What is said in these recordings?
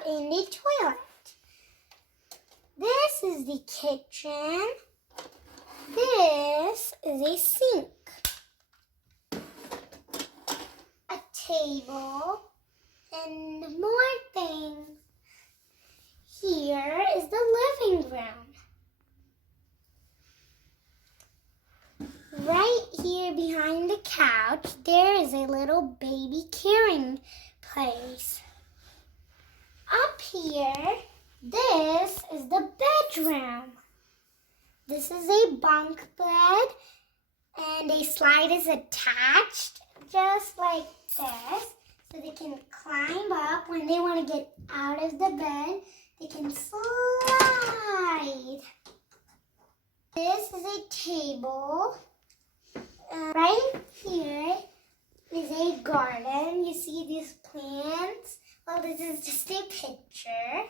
tub in the toilet. This is the kitchen. This is a sink. A table and more things. Here is the living room. Right here behind the couch, there is a little baby carrying place. Up here, this is the bedroom. This is a bunk bed, and a slide is attached just like this, so they can climb up. When they want to get out of the bed, they can slide. This is a table. Right here is a garden. You see these plants? Well, this is just a picture.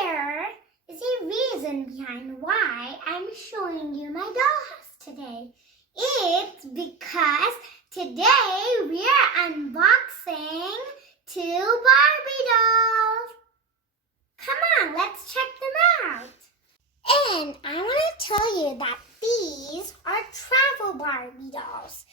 There is a reason behind why I'm showing you my dollhouse today. It's because today we are unboxing 2 Barbie dolls. Come on, let's check them out. And I want to tell you that these are travel Barbie dolls.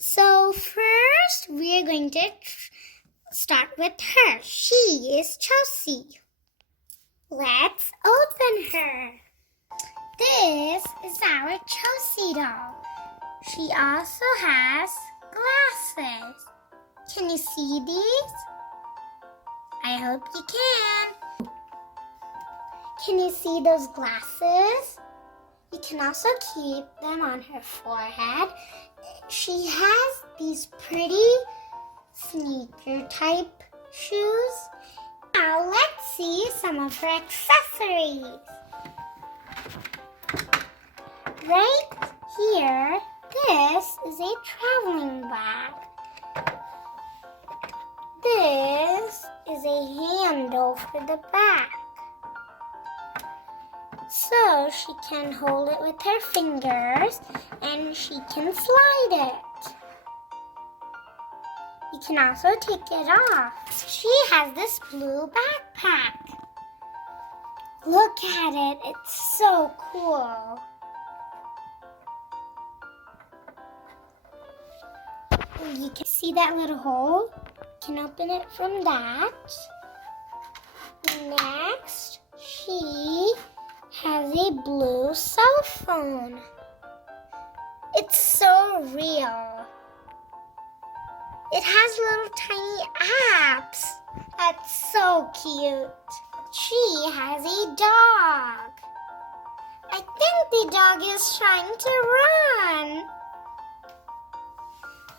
So first, we're going to start with her. She is Chelsea. Let's open her. This is our Chelsea doll. She also has glasses. Can you see these? I hope you can. Can you see those glasses? You can also keep them on her forehead. She has these pretty sneaker type shoes. Now let's see some of her accessories. Right here, this is a traveling bag. This is a handle for the bag, so she can hold it with her fingers and she can slide it. You can also take it off. She has this blue backpack. Look at it, it's so cool. You can see that little hole? You can open it from that. Next, she has a blue cell phone. It's so real. It has little tiny apps. That's so cute. She has a dog. I think the dog is trying to run.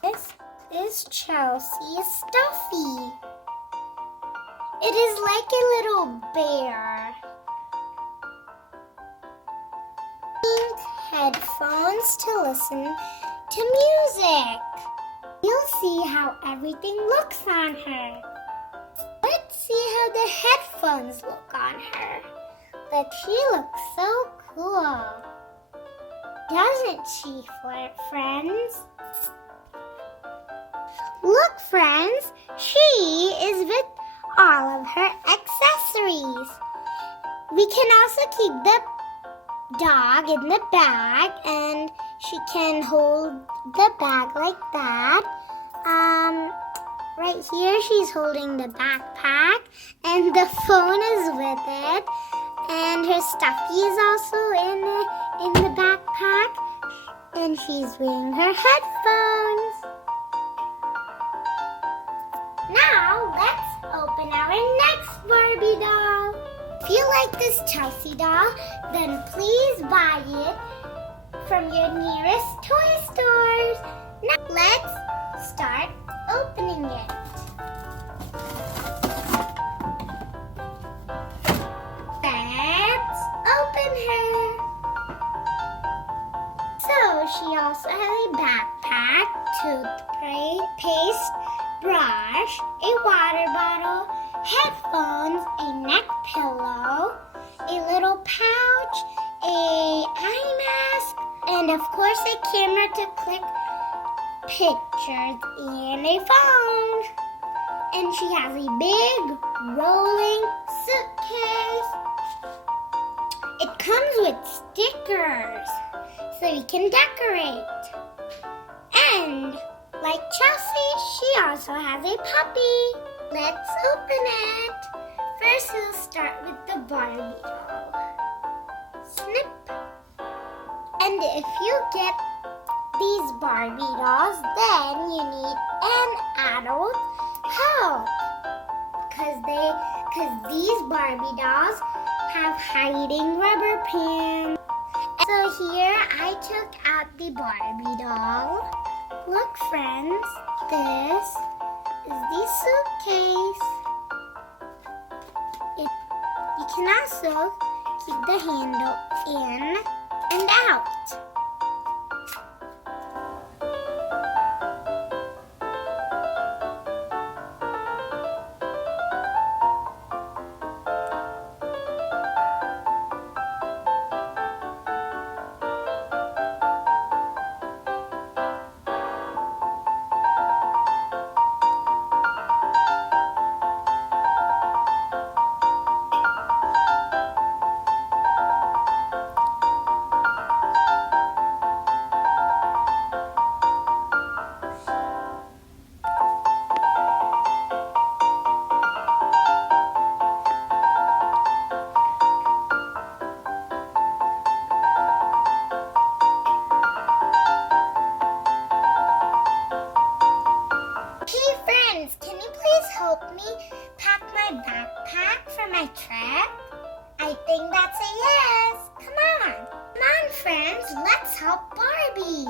This is Chelsea's stuffy. It is like a little bear. Headphones to listen to music. You'll see how everything looks on her. Let's see how the headphones look on her. But she looks so cool. Doesn't she, friends? Look, friends, she is with all of her accessories. We can also keep the dog in the bag, and she can hold the bag like that. Right here she's holding the backpack, and the phone is with it, and her stuffy is also in the backpack, and she's wearing her headphones. Now let's open our next Barbie doll. If you like this Chelsea doll, then please buy it from your nearest toy stores. Now let's start opening it. Let's open her. So she also has a backpack, toothpaste, brush, a water bottle, headphones, a neck pillow, a little pouch, a eye mask, and of course a camera to click pictures and a phone. And she has a big rolling suitcase. It comes with stickers so we can decorate. And like Chelsea, she also has a puppy. Let's open it. First, we'll start with the Barbie doll. Snip. And if you get these Barbie dolls, then you need an adult help. Because these Barbie dolls have hiding rubber pants. So here I took out the Barbie doll. Look, friends, this is the suitcase. You can also keep the handle in and out. Help me pack my backpack for my trip? I think that's a yes. Come on. Come on, friends. Let's help Barbie.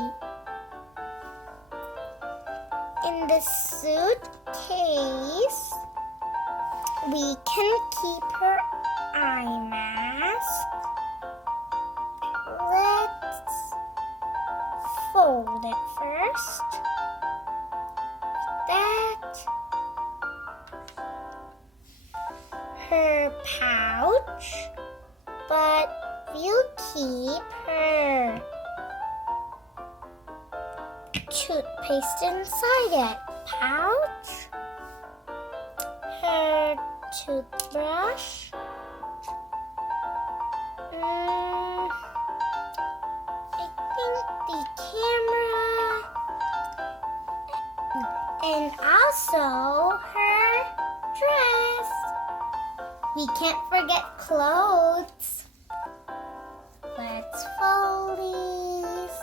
In the suitcase, we can keep her eye mask. Let's fold it first. That. Her pouch, but we'll keep her toothpaste inside it. Pouch, her toothbrush, I think the camera, and also her dress. We can't forget clothes. Let's fold these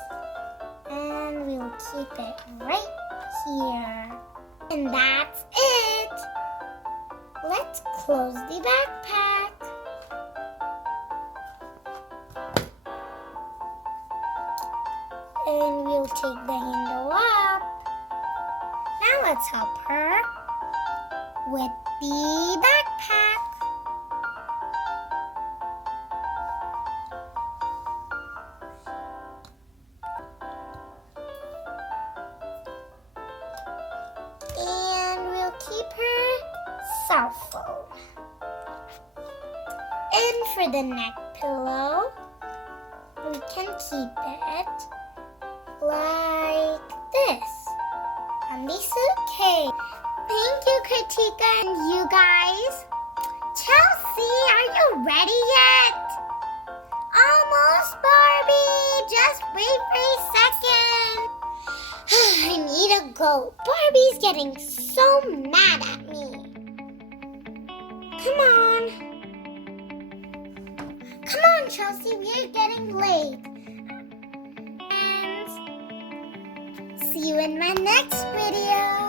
and we'll keep it right here. And that's it. Let's close the backpack. And we'll take the handle up. Now let's help her with the backpack. And we'll keep her cell phone. And for the neck pillow, we can keep it like this on the suitcase. Thank you, Kritika, and you guys. Chelsea, are you ready yet? Almost, Barbie. Just wait for a second. I need to go. Barbie's getting so mad at me. Come on. Come on, Chelsea. We are getting late. And see you in my next video.